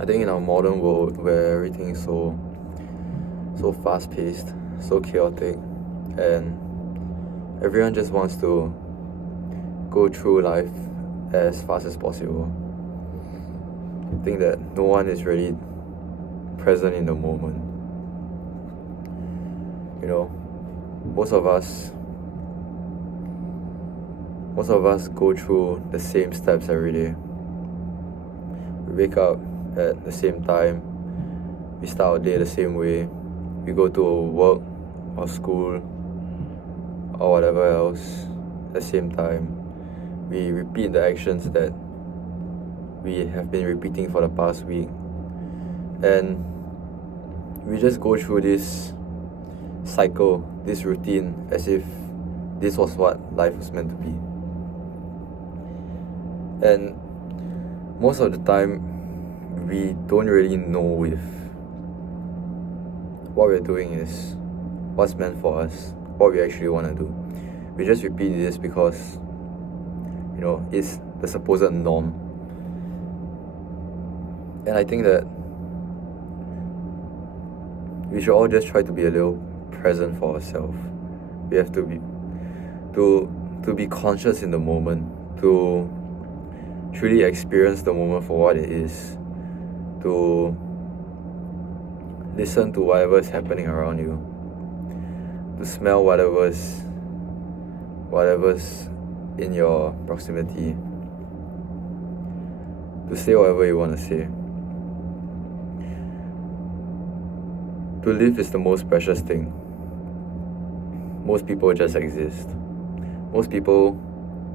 I think in our modern world where everything is so fast paced, so chaotic, and everyone just wants to go through life as fast as possible. I think that no one is really present in the moment. You know, most of us go through the same steps every day. We wake up at the same time, we start our day the same way, we go to work or school or whatever else at the same time. We repeat the actions that we have been repeating for the past week, and we just go through this cycle, this routine, as if this was what life was meant to be. And most of the time, we don't really know if what we're doing is what's meant for us, what we actually want to do. We just repeat this because, it's the supposed norm. And I think that we should all just try to be a little present for ourselves. We have to be conscious in the moment, to truly experience the moment for what it is, to listen to whatever is happening around you, to smell whatever's in your proximity, to say whatever you want to say. To live is the most precious thing. Most people just exist. Most people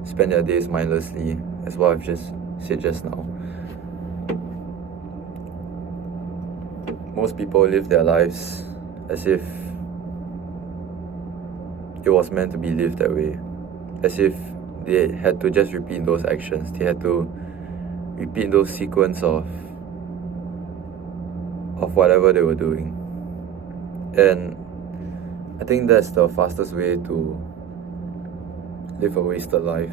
spend their days mindlessly, as what I've just said just now. Most people live their lives as if it was meant to be lived that way. As if they had to just repeat those actions. They had to repeat those sequence of whatever they were doing. And I think that's the fastest way to live a wasted life,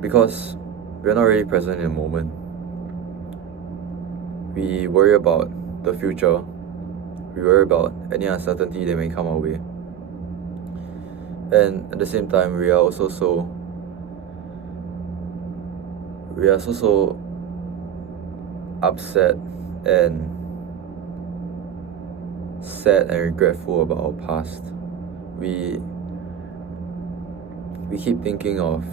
because we're not really present in the moment. We worry about the future. We worry about any uncertainty that may come our way. And at the same time, we are also so upset and sad and regretful about our past. We keep thinking of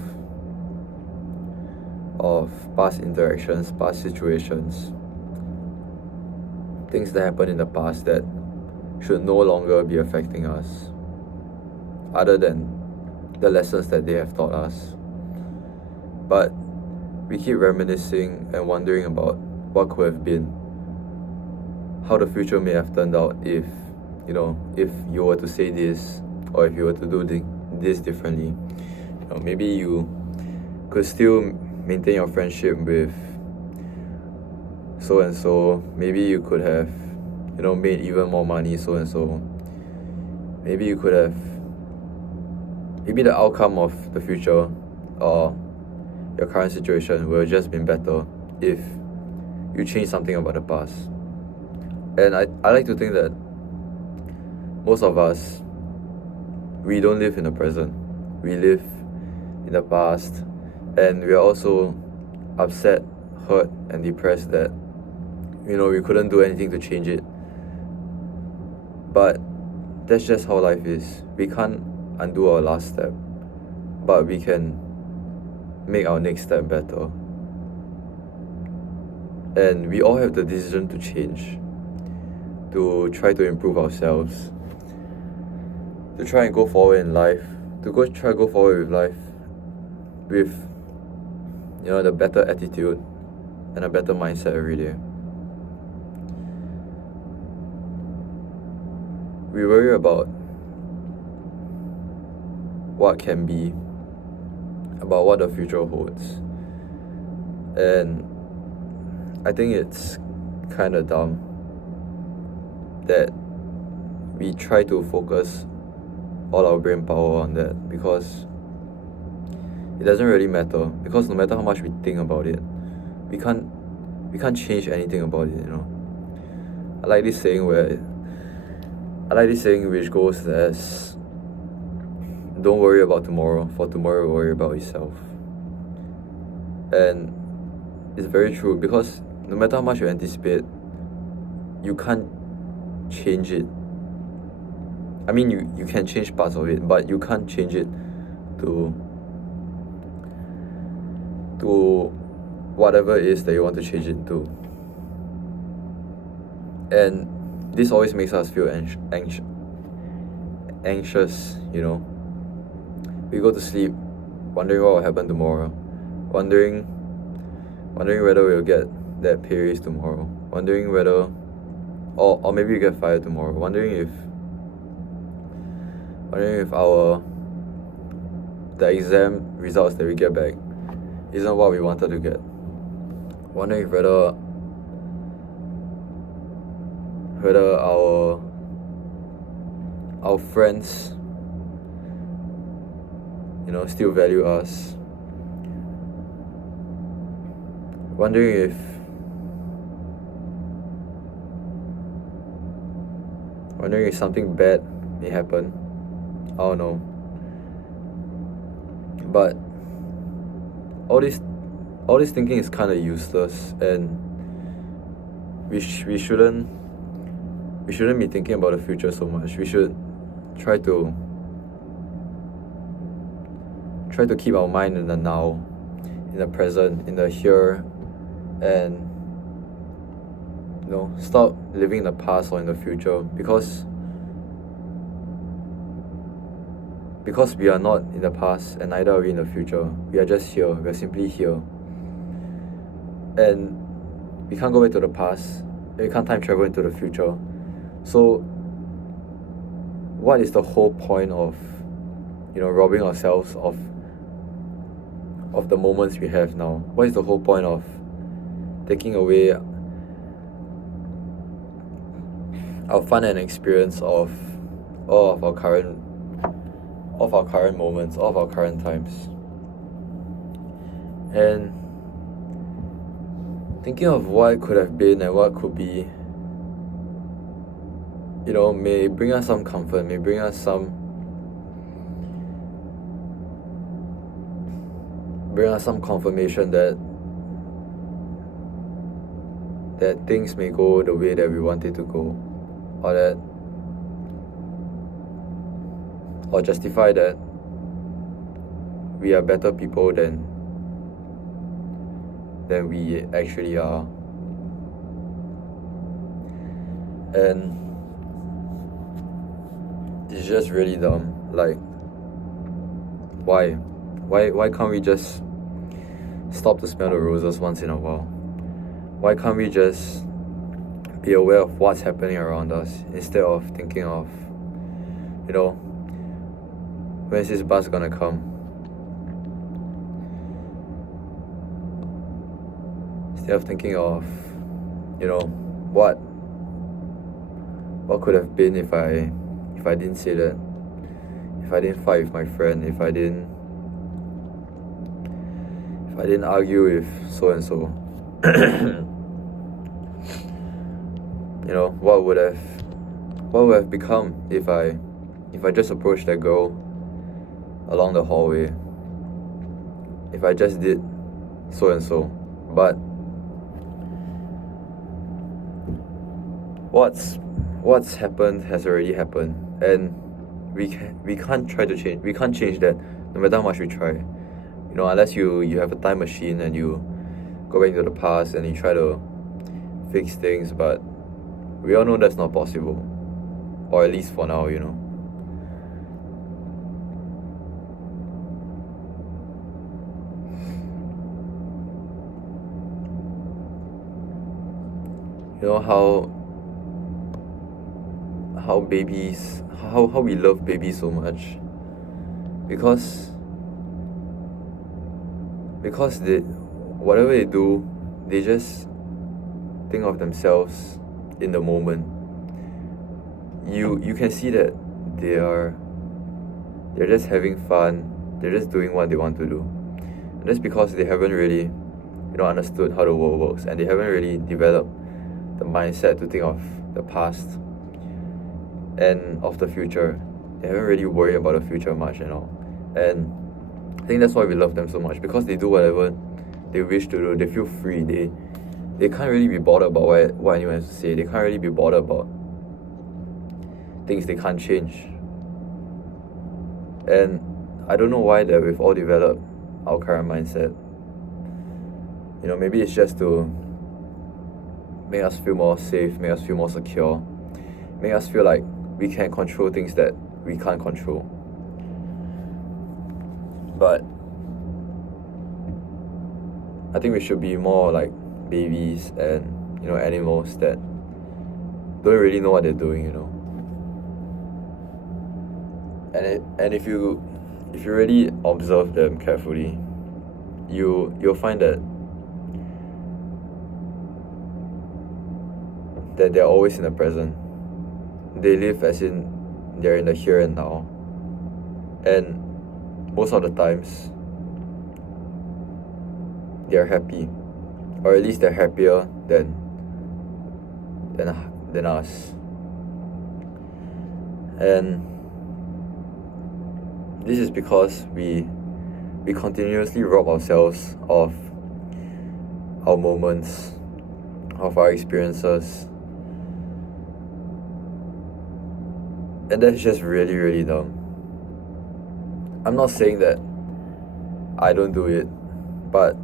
past interactions, past situations, things that happened in the past that should no longer be affecting us, other than the lessons that they have taught us. But we keep reminiscing and wondering about what could have been, how the future may have turned out if you were to say this, or if you were to do this differently. Maybe you could still maintain your friendship with so and so. Maybe you could have made even more money, so and so. Maybe you could have, maybe the outcome of the future or your current situation would have just been better if you change something about the past. And I like to think that most of us, we don't live in the present. We live in the past, and we are also upset, hurt, and depressed that we couldn't do anything to change it. But that's just how life is. We can't undo our last step, but we can make our next step better. And we all have the decision to change, to try to improve ourselves, to try and go forward in life, to go forward with life with the better attitude and a better mindset every day. We worry about what can be, about what the future holds. And I think it's kind of dumb that we try to focus all our brain power on that, because it doesn't really matter. Because no matter how much we think about it, we can't we can't change anything about it, you know. I like this saying which goes as, don't worry about tomorrow, for tomorrow worry about itself. And it's very true, because no matter how much you anticipate, you can't change it. I mean, you can change parts of it, but you can't change it to whatever it is that you want to change it to. And this always makes us feel anxious, you know. We go to sleep wondering what will happen tomorrow, wondering whether we'll get that pay raise tomorrow, wondering whether, or maybe we get fired tomorrow, wondering if the exam results that we get back isn't what we wanted to get, wondering whether our friends, you know, still value us, wondering if something bad may happen. I don't know. But all this thinking is kind of useless, and we shouldn't be thinking about the future so much. We should try to keep our mind in the now, in the present, in the here, and, you know, stop living in the past or in the future, because we are not in the past and neither are we in the future. We are just here. We are simply here. And we can't go back to the past, and we can't time travel into the future. So what is the whole point of, you know, robbing ourselves of the moments we have now? What is the whole point of taking away our fun and experience of all of our current moments, all of our current times? And thinking of what could have been and what could be, you know, may bring us some comfort, may bring us some confirmation that things may go the way that we want it to go, or justify that we are better people than we actually are. And it's just really dumb. Like, why can't we just stop to smell the roses once in a while? Why can't we just be aware of what's happening around us, instead of thinking of, you know, when is this bus gonna come? Instead of thinking of, you know, what could have been if I didn't say that, if I didn't fight with my friend, if I didn't argue with so and so. You know, what would have become if I just approached that girl along the hallway, if I just did so and so. But what's happened has already happened, and we can't change that, no matter how much we try. You know, unless you have a time machine and you go back into the past and you try to fix things, but we all know that's not possible, or at least for now, you know. You know how we love babies so much, because whatever they do, they just think of themselves in the moment. You can see that they're just having fun, they're just doing what they want to do. And that's because they haven't really understood how the world works, and they haven't really developed the mindset to think of the past and of the future. They haven't really worried about the future much, and I think that's why we love them so much, because they do whatever they wish to do. They feel free. They can't really be bothered about what anyone has to say. They can't really be bothered about things they can't change. And I don't know why that we've all developed our current mindset. Maybe it's just to make us feel more safe, make us feel more secure, make us feel like we can control things that we can't control. But I think we should be more like babies and animals that don't really know what they're doing. And if you really observe them carefully, you'll find that they're always in the present. They live as in they're in the here and now, and most of the times they're happy, or at least they're happier than us. And this is because we continuously rob ourselves of our moments, of our experiences, and that's just really, really dumb. I'm not saying that I don't do it, but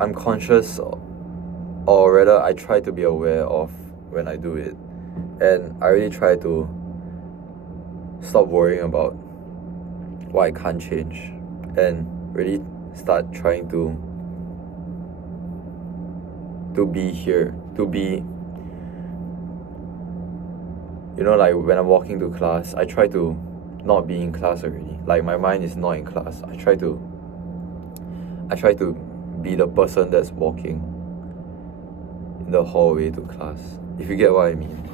I'm conscious, or rather I try to be aware of when I do it, and I really try to stop worrying about what I can't change and really start trying to be here, to be, like when I'm walking to class, I try to not be in class already. Like my mind is not in class. I try to be the person that's walking in the hallway to class, if you get what I mean.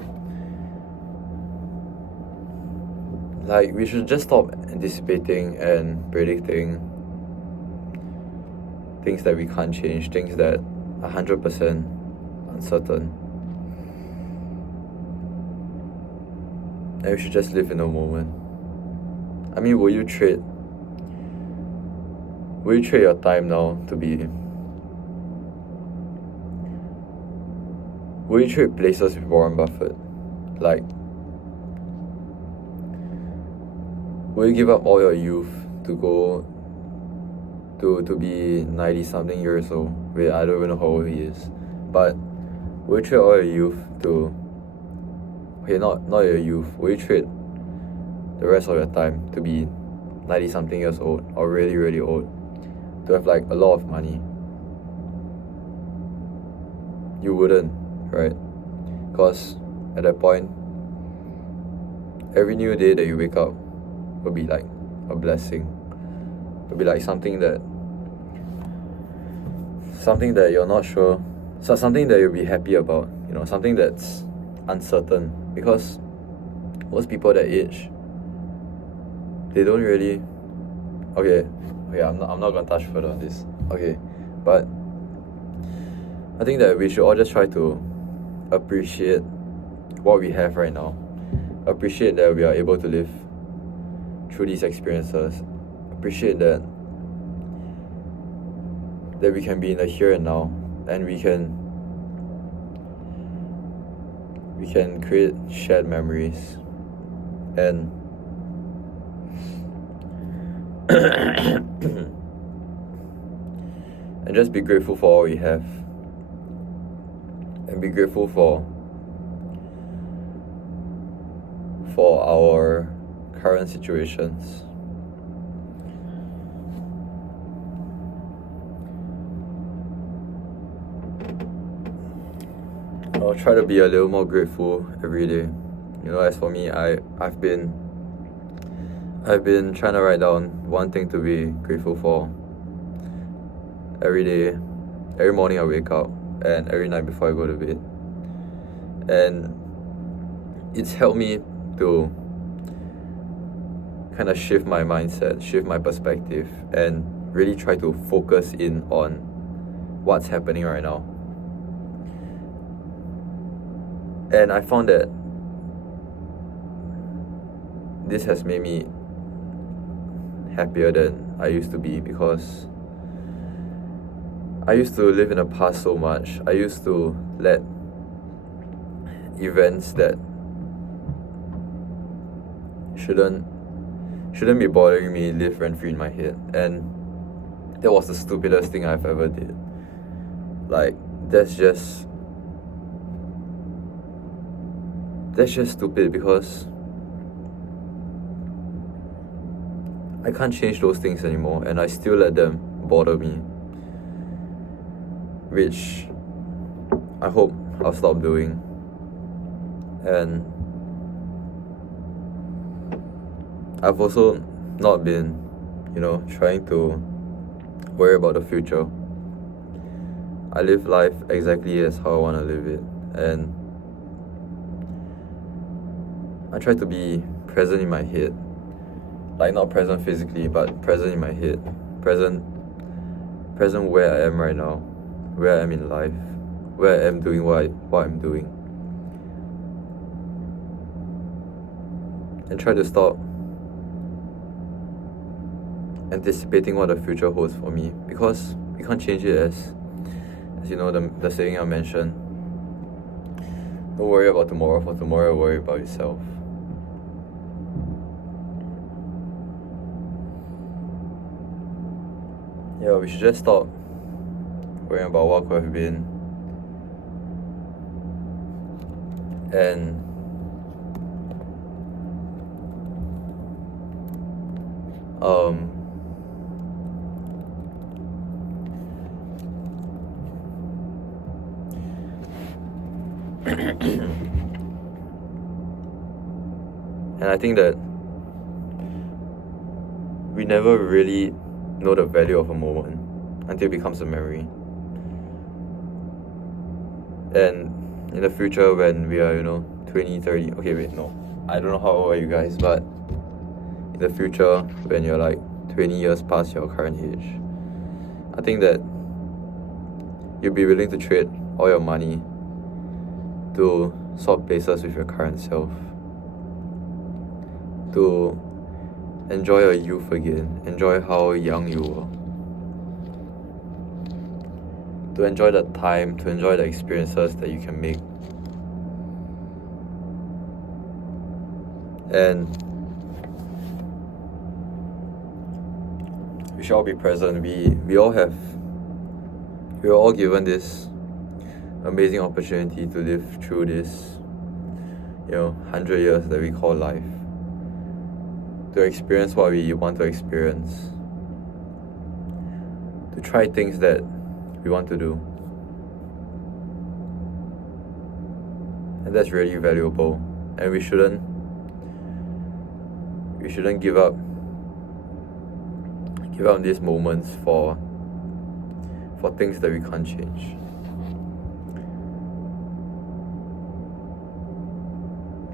Like, we should just stop anticipating and predicting things that we can't change, things that are 100% uncertain. And we should just live in the moment. I mean, will you trade your time now to be... Will you trade places with Warren Buffett? Like, will you give up all your youth to go to be 90-something years old? Wait, I don't even know how old he is. But will you trade all your youth to... Okay, not your youth. Will you trade the rest of your time to be 90-something years old, or really, really old, to have like a lot of money? You wouldn't, right? Because at that point, every new day that you wake up will be like a blessing. It'll be like something that you're not sure, so something that you'll be happy about, something that's uncertain. Because most people that age, they don't really... Okay, I'm not gonna touch further on this. Okay, but I think that we should all just try to appreciate what we have right now. Appreciate that we are able to live through these experiences. Appreciate that we can be in the here and now, and we can create shared memories, and and just be grateful for all we have, and be grateful for our current situations. I'll try to be a little more grateful every day. As for me, I've been trying to write down one thing to be grateful for every day, every morning I wake up, and every night before I go to bed. And it's helped me to kind of shift my mindset, shift my perspective, and really try to focus in on what's happening right now. And I found that this has made me happier than I used to be, because I used to live in the past so much. I used to let events that shouldn't be bothering me live rent free in my head, and that was the stupidest thing I've ever did. Like, that's just stupid, because I can't change those things anymore, and I still let them bother me, which I hope I'll stop doing. And I've also not been, trying to worry about the future. I live life exactly as how I want to live it, and I try to be present in my head. Like, not present physically, but present in my head. Present where I am right now, where I am in life, where I am doing what I'm doing. And try to stop anticipating what the future holds for me, because we can't change it, as the saying I mentioned. Don't worry about tomorrow, for tomorrow worry about yourself. Yeah, we should just stop worrying about what could have been, and and I think that we never really know the value of a moment until it becomes a memory. And in the future, when we are 20, 30, okay, wait, no, I don't know how old are you guys, but in the future, when you're like 20 years past your current age, I think that you'll be willing to trade all your money to swap places with your current self, to enjoy your youth again, enjoy how young you were, to enjoy the time, to enjoy the experiences that you can make. And we should all be present. We're all given this amazing opportunity to live through this 100 years that we call life, to experience what we want to experience, to try things that we want to do. And that's really valuable, and we shouldn't give up these moments for things that we can't change.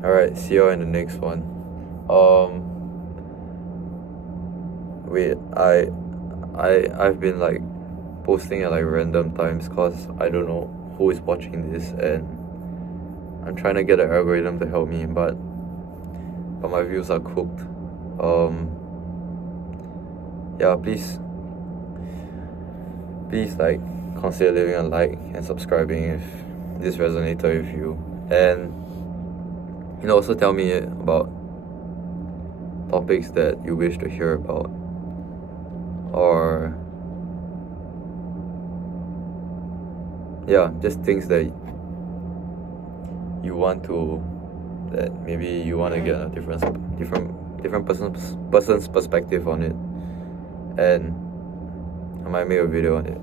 Alright, see you in the next one. Wait, I've been like posting at like random times, cause I don't know who is watching this, and I'm trying to get the algorithm to help me, but my views are cooked. Yeah, please like consider leaving a like and subscribing if this resonated with you, and also tell me about topics that you wish to hear about, or just things that you want to, that maybe you want to get a different person's perspective on it, and I might make a video on it.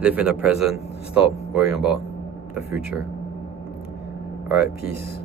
Live in the present, stop worrying about the future. Alright, peace.